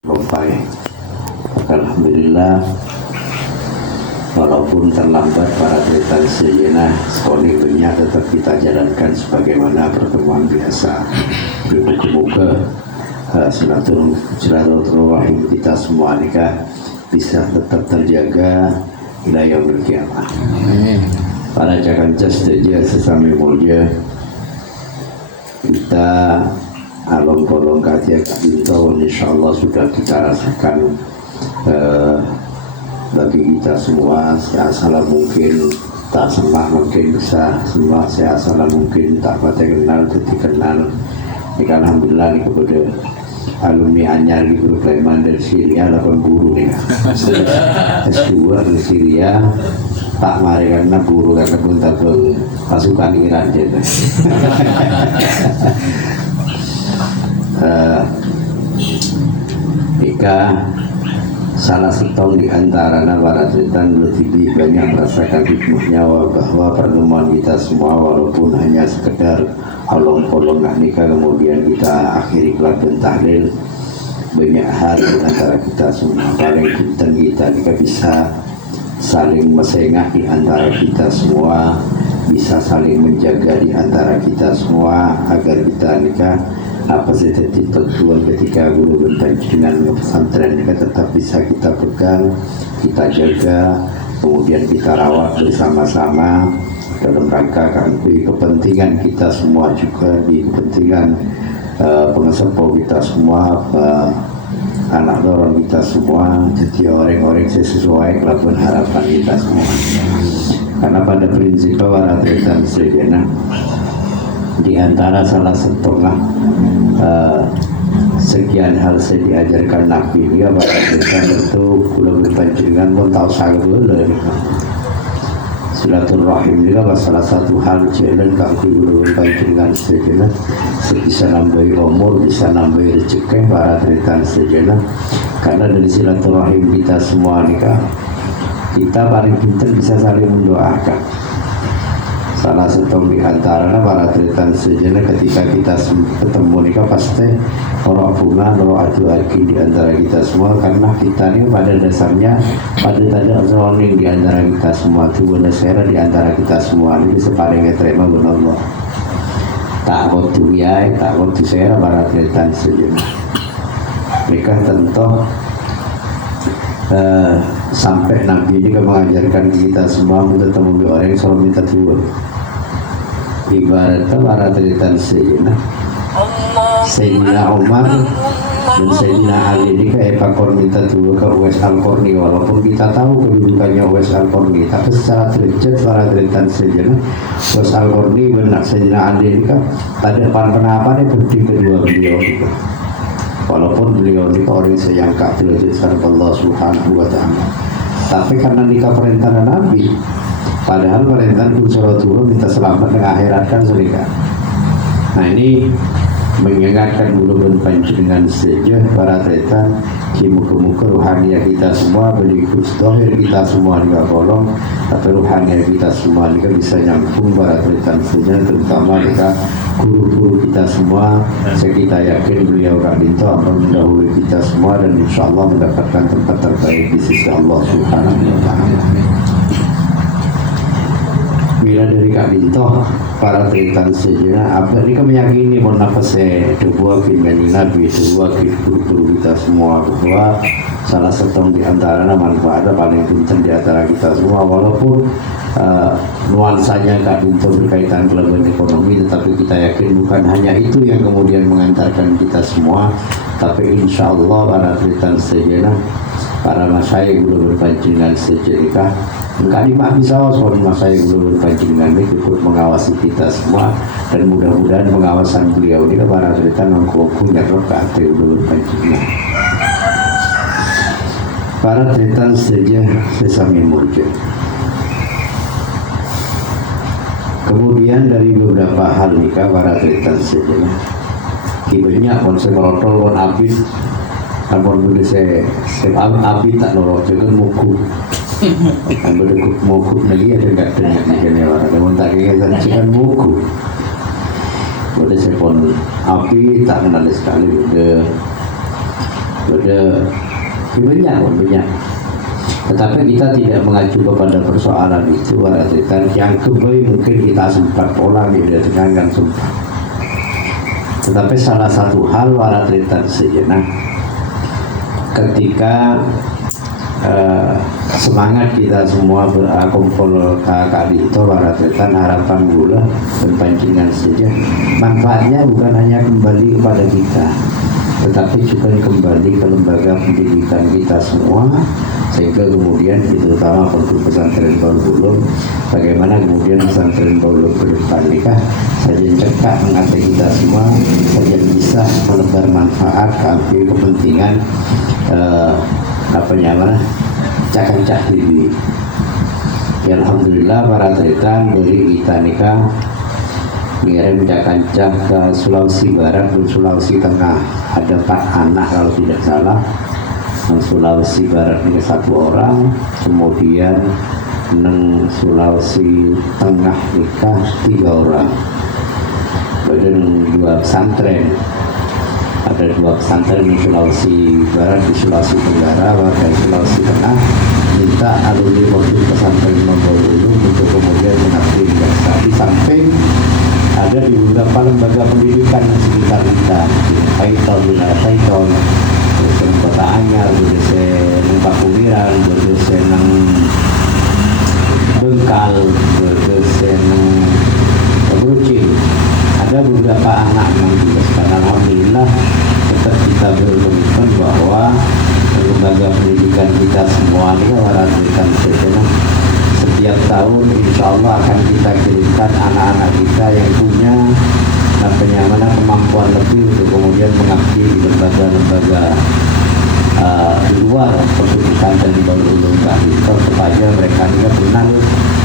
Sampai alhamdulillah, walaupun terlambat para tretan sejenak sekolahnya tetap kita jalankan sebagaimana pertemuan biasa. Muka-muka silaturahim kita semua nikah bisa tetap terjaga hingga yaumil qiyamah. Para cakanca saja sesama mulia kita along-along kajian kabinto, insyaallah sudah kita rasakan bagi kita semua seasal mungkin tak sempat mungkin bisa semua seasal mungkin tak pada kenal jadi kenal. Alhamdulillah ini kepada alumni anyar di Guru Sulaiman dari Syria 8 guru nih S2 dari Syria tak mari karena guru karena pun tak pasukan Iran jadi jika salah setong di antara para tretan lebih banyak merasakan hikmahnya bahwa pertemuan kita semua walaupun hanya sekedar along-along nikah kemudian kita akhiri kelab dan tahlil, banyak hal di antara kita semua paling penting kita bisa saling mesengah di antara kita semua, bisa saling menjaga di antara kita semua agar kita nikah apa saja tujuan ketika guru dengan pesantren ini tetap bisa kita pegang, kita jaga, kemudian kita rawat bersama-sama dalam rangka kami kepentingan kita semua juga di kepentingan pengesepo kita semua, anak dorong kita semua, jadi orang-orang sesuai kelakuan harapan kita semua. Karena pada prinsipnya para tretan sejenak di antara salah setengah sekian hal saya diajarkan Nabi dia pada kita itu belum berpanjangan pun tahu sangat boleh silaturahim juga salah satu hal jalan kaki belum berpanjangan sejenak bisa nambah umur, bisa nambah rezeki para tretan sejenak. Karena dari silaturahim kita semua nikah kita paling pintar bisa saling mendoakan. Salah satu di antaranya para tretan sejenak ketika kita ketemu nikah pasti orang bunga, orang adu-adu di antara kita semua karena kita ini pada dasarnya pada tanda zoning di antara kita semua itu benar di antara kita semua ini bisa paling terima benar Allah. Tak waktu ya, tak waktu saya para tretan sejenak. Nikah tentu sampai Nabi ini mengajarkan kita semua bertemu dengan orang yang selalu minta dua. Ibaratnya para tretan sejenak Sayyidina Umar dan Sayyidina Ali ini kayak pakor minta dua ke Uwais Al-Qarni, walaupun kita tahu kedudukannya Uwais Al-Qarni, tapi secara derajat para tretan sejenak Uwais Al-Qarni benar Sayyidina Ali ini kan tadi apa nih berdiri kedua beliau itu. Walaupun beliau ini orang yang kafir sama Allah Subhanahu wa Ta'ala, tapi karena nikah perintah Nabi, padahal perintah Rasulullah minta selamat dengan akhirat kan sedekah. Nah ini mengingatkan bulu panjenengan saja para tretan di muka-muka ruhaniah kita semua berikut dohir kita semua juga kolong, tapi ruhaniah kita semua juga bisa nyambung para tretan saja, terutama jika guru-guru kita semua. Kita yakin beliau Kabinto akan mendahului kita semua dan insya Allah mendapatkan tempat terbaik di sisi Allah Subhanahu wa Ta'ala. Bila dari Kabinto para tretan sejenak apa ini kami meyakini mau nafas dua kimeni Nabi dua guru-guru kita semua bahwa salah satu di antara manfaatnya paling penting di antara kita semua, walaupun nuansanya Kabinto berkaitan kelebihan ekonomi, tetapi kita yakin bukan hanya itu yang kemudian mengantarkan kita semua, tapi insya Allah para tretan sejenak para masyayikh guru berpanjangan sejenika kali mak bisa soal masyayikh guru berpanjangan ini ikut mengawasi kita semua, dan mudah-mudahan pengawasan beliau ini para tretan punya rokaat guru berpanjangan. Para tretan saja sesami murja. Kemudian dari beberapa hal nikah para tretan saja banyak konsep rotol kon abis ampun bude saya abis tak lorok jangan muku ambil muku lagi ada enggak dengan ini orang namun tak ingat jangan muku bude saya pun api tak kenal sekali bude banyak. Tetapi kita tidak mengacu kepada persoalan itu, artikan yang kembali mungkin kita sempat pola kan sempat. Tetapi salah satu hal waratikan sejenak ketika semangat kita semua berkumpul kali itu waratikan harapan gula dan pancingan saja, manfaatnya bukan hanya kembali kepada kita, tetapi juga kembali ke lembaga pendidikan kita semua, sehingga kemudian terutama untuk pesantren Baululum, bagaimana kemudian pesantren Baululum ke depan nikah saja cekak mengajak kita semua saja bisa menebar manfaat kami kepentingan cakang-cak ini. Ya, alhamdulillah para tretan dari kita nikah mengirim cak-cak ke Sulawesi Barat dan Sulawesi Tengah, ada 4 anak kalau tidak salah. Sulawesi Barat ini 1 orang, kemudian Sulawesi Tengah nikah 3 orang, dan 2 pesantren. Ada 2 pesantren di Sulawesi Barat, di Sulawesi Tenggara, warga Sulawesi Tengah minta alumni pondok pesantren Baululum untuk kemudian mengabdi jasa. Di samping ada di beberapa lembaga pendidikan di sekitar kita, Paiton, wilayah Paiton, dosen Kota Anyar, dosen Pakuliran, dosen Bengkal, dosen Brucil. Ada beberapa anak yang juga sekarang alhamdulillah tetap kita berkomitmen bahwa lembaga pendidikan kita semua ini waratikan sejenak setiap tahun insya Allah akan kita kirimkan anak-anak kita yang punya kemampuan lebih untuk kemudian mengabdi di lembaga-lembaga di luar pendidikan dan di Baululum itu, supaya mereka juga kenal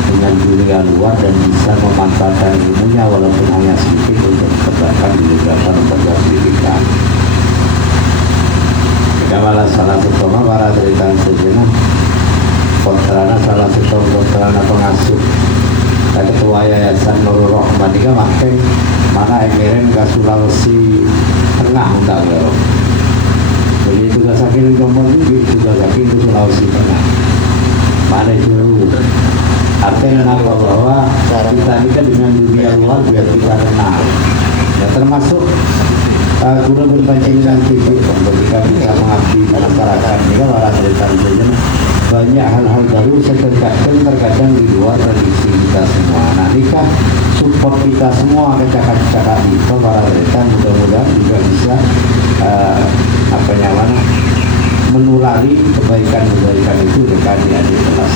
dengan dunia luar dan bisa memanfaatkan ilmunya walaupun hanya sedikit untuk dikembangkan di beberapa lembaga pendidikan. Kamalah salah satu para cerita sejenak kontrana salah satu kontrana pengasuh ketua Yayasan Nurul Rahman ini makin mana emiren ke Sulawesi Tengah untuk lo. Jadi tugas akhir jombang ini tugas akhir ke Sulawesi Tengah. Mana jauh. Artinya bahwa kita ini kan dengan dunia luar biar kita kenal. Ya termasuk guru berpancingan TV ketika kita mengabdi masyarakat ini kan orang cerita saja banyak hal-hal baru terkadang di luar tradisi kita semua. Nah nikah support kita semua kecakap-cakap itu para cerita mudah-mudahan juga bisa menulari kebaikan-kebaikan itu dekat di adik kelas.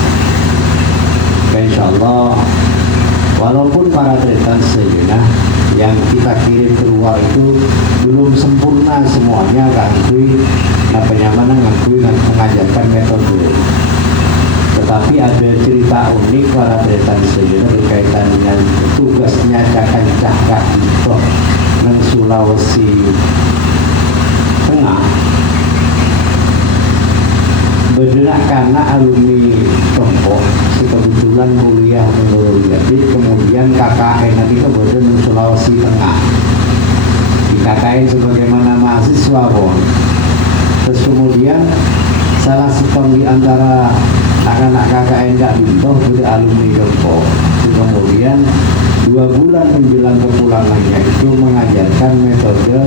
Insya Allah walaupun para cerita sejenak yang kita kirim keluar itu belum sempurna semuanya, ngakui mengajarkan metode, tetapi ada cerita unik para cerita sejenak berkaitan dengan tugasnya cakang-cakak itu di Sulawesi Tengah. Bergerak karena alumni Tompok kebetulan kuliah jadi kemudian KKN nanti kemudian di Sulawesi Tengah di KKN sebagaimana mahasiswa pun. Terus kemudian salah satu di antara anak-anak KKN gak bintoh dari alumni Tompok. Kemudian 2 bulan menjelang kepulangannya itu mengajarkan metode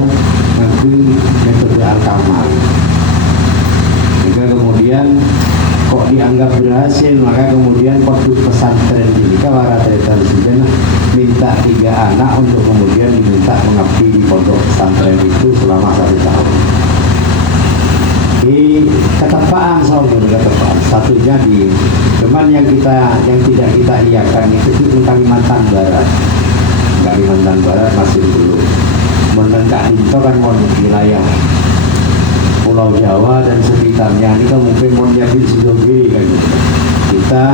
Al-Kamal. Jika kemudian kok dianggap berhasil, maka kemudian pondok pesantren ini waratikan sejenak minta 3 anak untuk kemudian diminta mengabdi di pondok pesantren itu selama 1 tahun. Di ketepaan satunya di cuman yang tidak kita iakan itu di Kalimantan Barat. Kalimantan Barat masih belum menengah itu kan mau wilayah Pulau Jawa dan sekitarnya ini kan mungkin mau jadi Sidogi kan gitu. Kita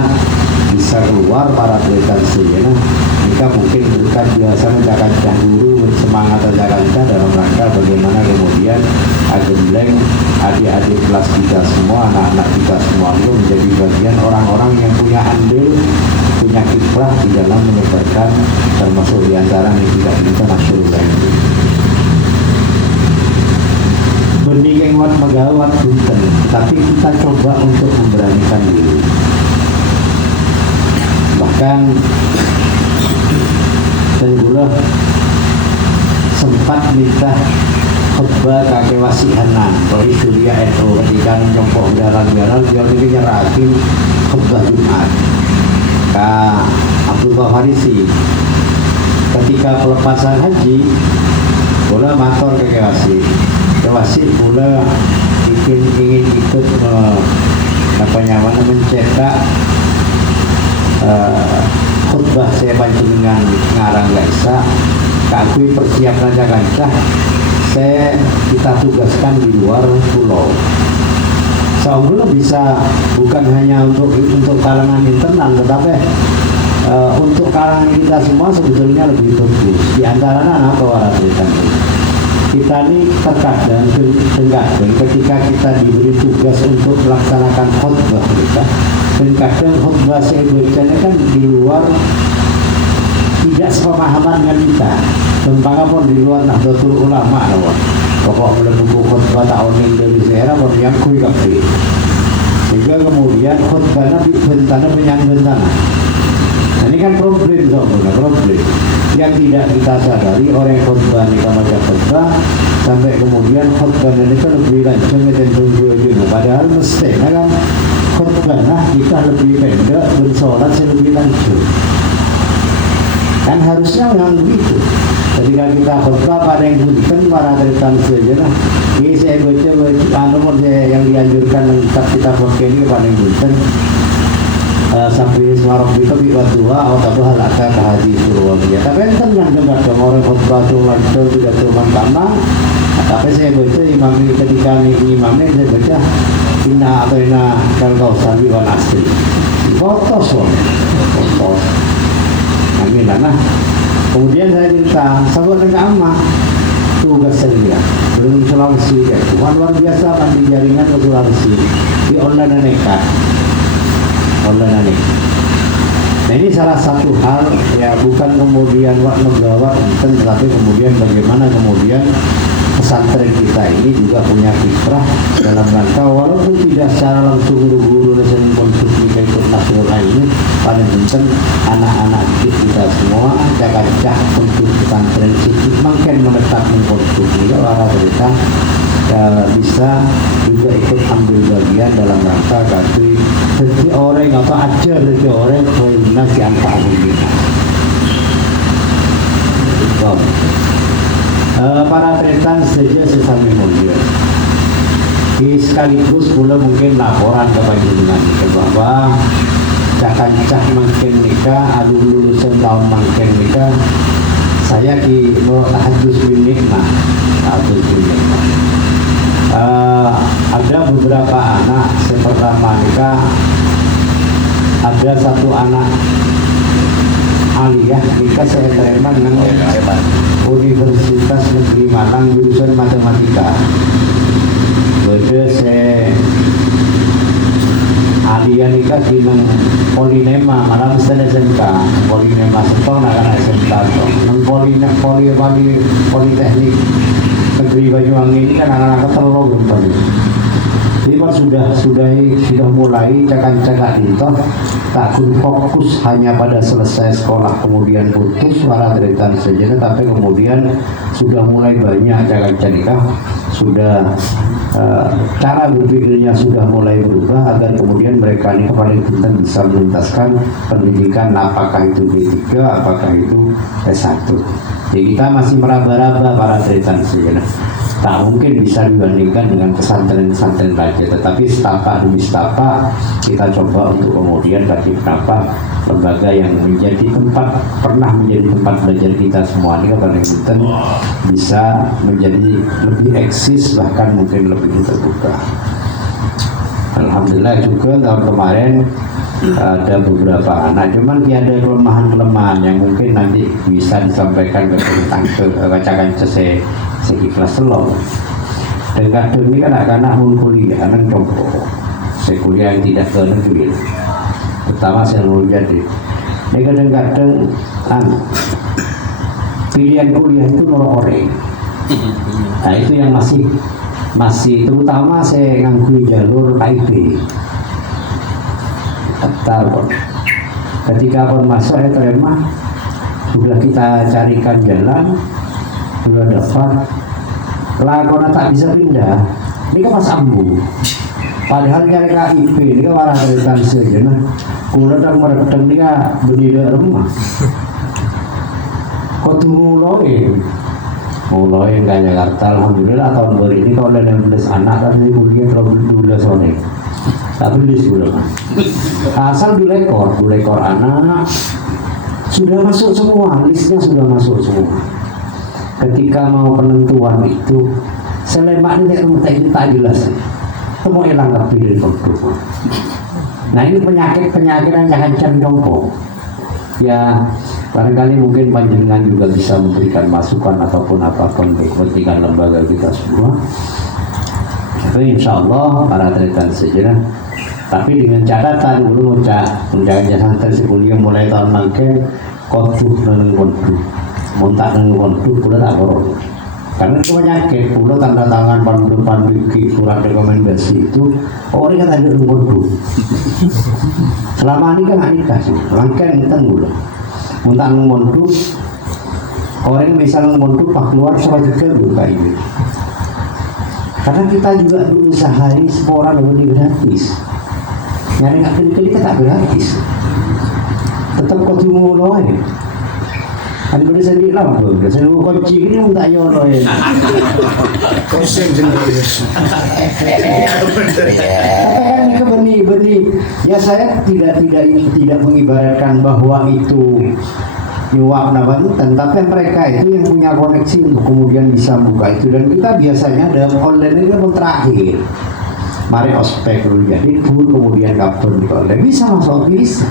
bisa keluar para atletan sejenak jika mungkin bukan biasa menjaga guru bersemangat jaga dalam rangka bagaimana kemudian agembleng adik-adik kelas kita semua, anak-anak kita semua itu menjadi bagian orang-orang yang punya andil, punya kiprah di dalam menyebarkan termasuk diantara yang tidak kita nasional. benih yang wat megawat bunten, tapi kita coba untuk memberanikan diri. Bahkan tenggula sempat minta khutbah kakek wasihanan dari Surya NU ketika menyompok garang-garang dia ini nyerahin khutbah Jumat Kak Abdullah Farisi ketika pelepasan haji bola mator kakek wasi bola ingin ikut mencetak khutbah saya panjenengan ngarang gaisa kakui persiapan kancah saya kita tugaskan di luar pulau. Seolah bisa bukan hanya untuk kalangan internal, tetapi untuk kalangan kita semua sebetulnya lebih bagus. Di antaranya apa warasitan kita ini terkadang ketika kita diberi tugas untuk melaksanakan khutbah kita, dan kadang khutbah saya bacanya kan di luar tidak sepemahaman dengan kita. Tentang pun di luar Nahdlatul Ulama loh. Pokok mulai buku khutbah tahun dari daerah pun yang kui kafe. Sehingga kemudian khutbahnya bentana penyambentana. Nah, ini kan problem sebenarnya, problem yang tidak kita sadari orang khutbah ini baca khutbah sampai kemudian khutbah ini kan lebih lancung dan tunggu-tunggu. Padahal mestinya kan khutbahnya kita lebih pendek bersolat lebih lancung. Kan harusnya memang begitu. Ketika kita khutbah pada yang bukan para cerita saja lah. Ini saya baca nomor yang dianjurkan kita pakai ini pada yang bukan sampai semarang itu bila dua atau hal akan haji suruh dia. Tapi kan yang dengar orang khutbah itu langsung tidak cuma tanah. Tapi saya baca imam ini ketika imamnya saya baca inna atau inna kalau sabi wan asri. Fotos. Amin lah. Kemudian saya cerita, sahabat dengan ama tugas saya belum Sulawesi ya, luar biasa kan di jaringan ke Sulawesi di online nekat. Nah ini salah satu hal ya, bukan kemudian wak negawat tetapi kemudian bagaimana kemudian pesantren kita ini juga punya fitrah dalam rangka walaupun tidak secara langsung guru-guru dan konstruksi ikut nasional ini paling penting anak-anak kita semua jaga-jaga untuk pesantren itu makin menetapkan konstruksi orang kita bisa juga ikut ambil bagian dalam rangka kasih jadi orang apa aja jadi orang koina si antar kita. Para tretan saja sesama mulia. Sekaligus pula mungkin laporan kepada jenengan bahwa cah makin nikah, lulusan tahun makin nikah, saya di tahajud minikna. Ada beberapa anak yang pertama nikah, ada satu anak aliyah nikah saya terima dengan Universitas Negeri Malang jurusan matematika. Beda saya aliyah nikah di Polinema Malang Stan SMK Polinema setong akan SMK nang Politeknik Negeri Banyuwangi ini kan anak-anak telur banyak. Jadi sudah mulai cakap-cakap itu tak fokus hanya pada selesai sekolah kemudian putus para derita saja, tapi kemudian sudah mulai banyak cakap-cakap sudah cara berpikirnya sudah mulai berubah agar kemudian mereka ini paling penting bisa menuntaskan pendidikan apakah itu D3 apakah itu S1. Jadi kita masih meraba-raba para derita saja. Tak mungkin bisa dibandingkan dengan pesantren-pesantren saja, tetapi setapak demi setapak kita coba untuk kemudian bagi kenapa lembaga yang pernah menjadi tempat belajar kita semua ini paling penting bisa menjadi lebih eksis bahkan mungkin lebih terbuka. Alhamdulillah juga tahun kemarin ada beberapa anak, cuman ada kelemahan-kelemahan yang mungkin nanti bisa disampaikan tentang bacakan segi kelas lo. Dan kadang ini kan anak-anak mau kuliah, kan contoh saya kuliah yang tidak ke negeri, pertama saya mau jadi. Ini kadang-kadang pilihan kuliah itu orang. Nah itu yang masih masih terutama saya nganggu jalur KIP daftar kok. Ketika kon masuk ya terima, sudah kita carikan jalan, sudah dapat, lah kon tak bisa pindah. Ini kan Mas Ambu. Padahal nyari KIP ini kan warah dari saja. Nah, kulo dan merekam dia berdiri rumah. Kau tunggu mulai ke Jakarta, alhamdulillah tahun baru ini kalau ada 16 anak tapi kuliah terlalu 12 sore. Tak tulis belum. Asal dua ekor anak sudah masuk semua, listnya sudah masuk semua. Ketika mau penentuan itu, selemak ini tak jelas. Semua hilang lebih dari konflik. Nah ini penyakit yang hancur dongkong. Ya barangkali mungkin panjenengan juga bisa memberikan masukan ataupun apapun untuk kepentingan lembaga kita semua. Tapi insya Allah para tretan sejarah. Tapi dengan catatan dulu menjaga santri sekuliah mulai tahun nangke koduh neng koduh, montak neng koduh pula tak korup. Karena itu penyakit pula tanda tangan pandu surat rekomendasi itu orang kan ada neng koduh. Selama ini kan nggak dikasih, rangkaian kita dulu. Montak neng koduh, orang bisa neng koduh pak keluar soal juga buka ini. Karena kita juga dulu sehari semua orang lebih gratis. Nyari nggak pilih tak gratis. Tetap kau tunggu loh. Ada benda sendiri lah, saya nunggu kunci ini tak nyono ya. Kosong sendiri. Katakan ke benih. Ya saya tidak mengibaratkan bahwa itu nyuap nabanten, tapi mereka itu yang punya koneksi untuk kemudian bisa buka itu, dan kita biasanya dalam online ini pun terakhir. Mari ospek dulu jadi pun kemudian kapur di online bisa masuk bisa.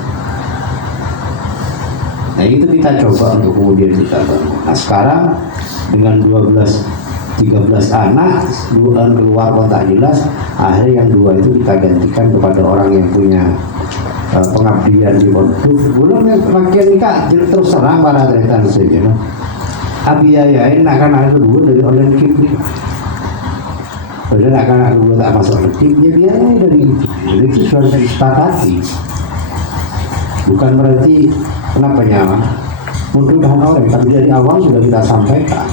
Nah itu kita coba untuk kemudian kita bangun. Nah sekarang dengan 13 anak, 2 keluar kontak jelas, akhirnya yang 2 itu kita gantikan kepada orang yang punya pengabdian di pondok. Belum makin nikah terus terang para tretan saja. Abiayain anak-anak kedua dari online kipli. Padahal anak-anak kedua tak masuk kip, ya biaya dari itu. Jadi itu sudah disepakati. Bukan berarti kenapa nyaman mudah-mudahan orang, tapi dari awal sudah kita sampaikan.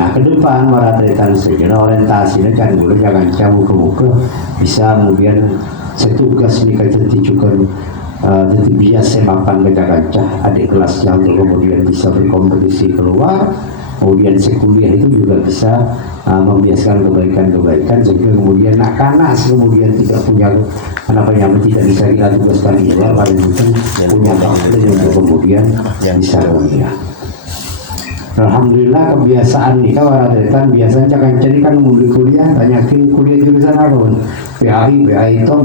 Nah ke depan para tretan saja orientasinya kan boleh jangan campur ke muka, bisa kemudian setugas ini kita juga jadi biasa makan kaca-kaca adik kelasnya untuk kemudian bisa berkompetisi keluar, kemudian sekuliah itu juga bisa membiasakan kebaikan-kebaikan sehingga kemudian anak-anak kemudian tidak punya tidak bisa kita tugaskan di luar, pada itu punya keahlian untuk kemudian bisa kuliah. Alhamdulillah kebiasaan nih kalau ada tretan biasanya kan jadi kan mulai kuliah tanyakin kuliah jurusan apa pun PAI itu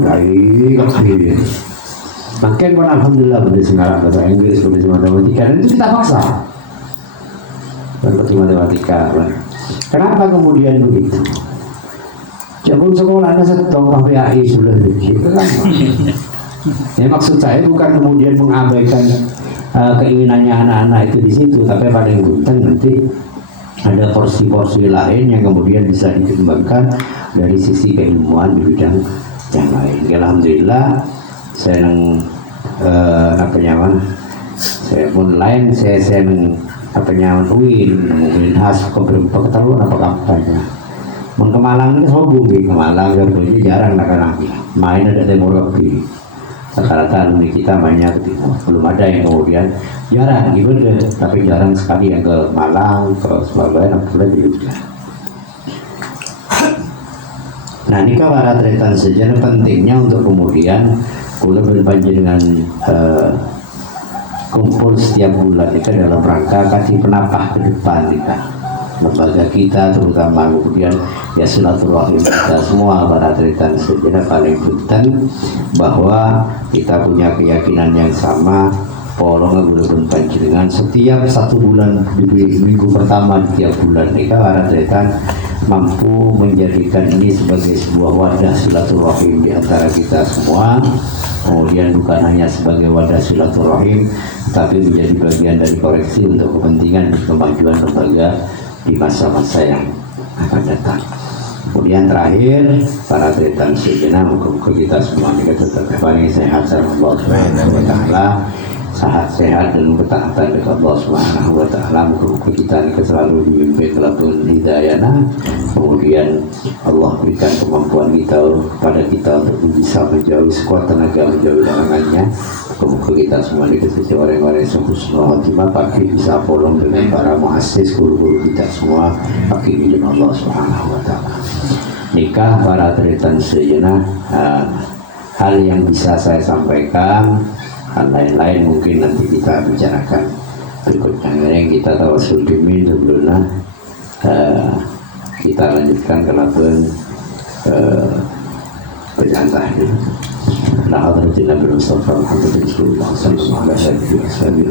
makin pun alhamdulillah boleh sekarang bahasa Inggris boleh matematika, dan itu kita paksa seperti matematika. Kenapa kemudian begitu? Jabun sekolahnya setong PAI sudah begitu kan? Ya maksud saya bukan kemudian mengabaikan keinginannya anak-anak itu di situ, tapi paling penting nanti ada porsi-porsi lain yang kemudian bisa dikembangkan dari sisi keilmuan di bidang yang lain. Alhamdulillah saya saya online saya UIN khas pengetahuan apa kampanye. Kemalang ini sombong di Kemalang contohnya jarang anak-anak main ada demografi. Rata-rata alumni kita mainnya ke timur, belum ada yang kemudian jarang gitu, tapi jarang sekali yang ke Malang, ke Surabaya, dan pula di Jogja. Nah ini kan para tretan sejarah pentingnya untuk kemudian kuliah berbanjir dengan kumpul setiap bulan itu dalam rangka kasih penapah ke depan kita. Lembaga kita terutama kemudian ya silaturahim kita semua para tretan sejarah paling penting bahwa kita punya keyakinan yang sama. Polong gulung panjenengan setiap 1 bulan di minggu pertama di tiap bulan kita para tretan mampu menjadikan ini sebagai sebuah wadah silaturahim di antara kita semua. Kemudian bukan hanya sebagai wadah silaturahim, tapi menjadi bagian dari koreksi untuk kepentingan kemajuan lembaga di masa-masa yang akan datang. Kemudian terakhir para tretan sejenak, muka kita semua kita tetap kembali sehat sama Allah Subhanahu wa taala, sehat dan bertahan dekat Allah Subhanahu wa taala. Muka kita ini selalu dibimbing kelabun hidayahna. Kemudian Allah berikan kemampuan kita pada kita untuk bisa menjauhi sekuat tenaga menjauhi larangannya. Muka kita semua dikasih orang-orang yang husnul khotimah, pakai bisa polong dengan para muassis guru-guru kita semua, pakai izin Allah Subhanahu wa taala. Nikah para tretan sejenak, hal yang bisa saya sampaikan, hal lain-lain mungkin nanti kita bicarakan berikutnya. Yang kita tawasul demi sebelumnya, kita lanjutkan ke laporan penyantai. Nah, hadratin Nabi Mustafa Muhammad Rasulullah sallallahu alaihi wasallam.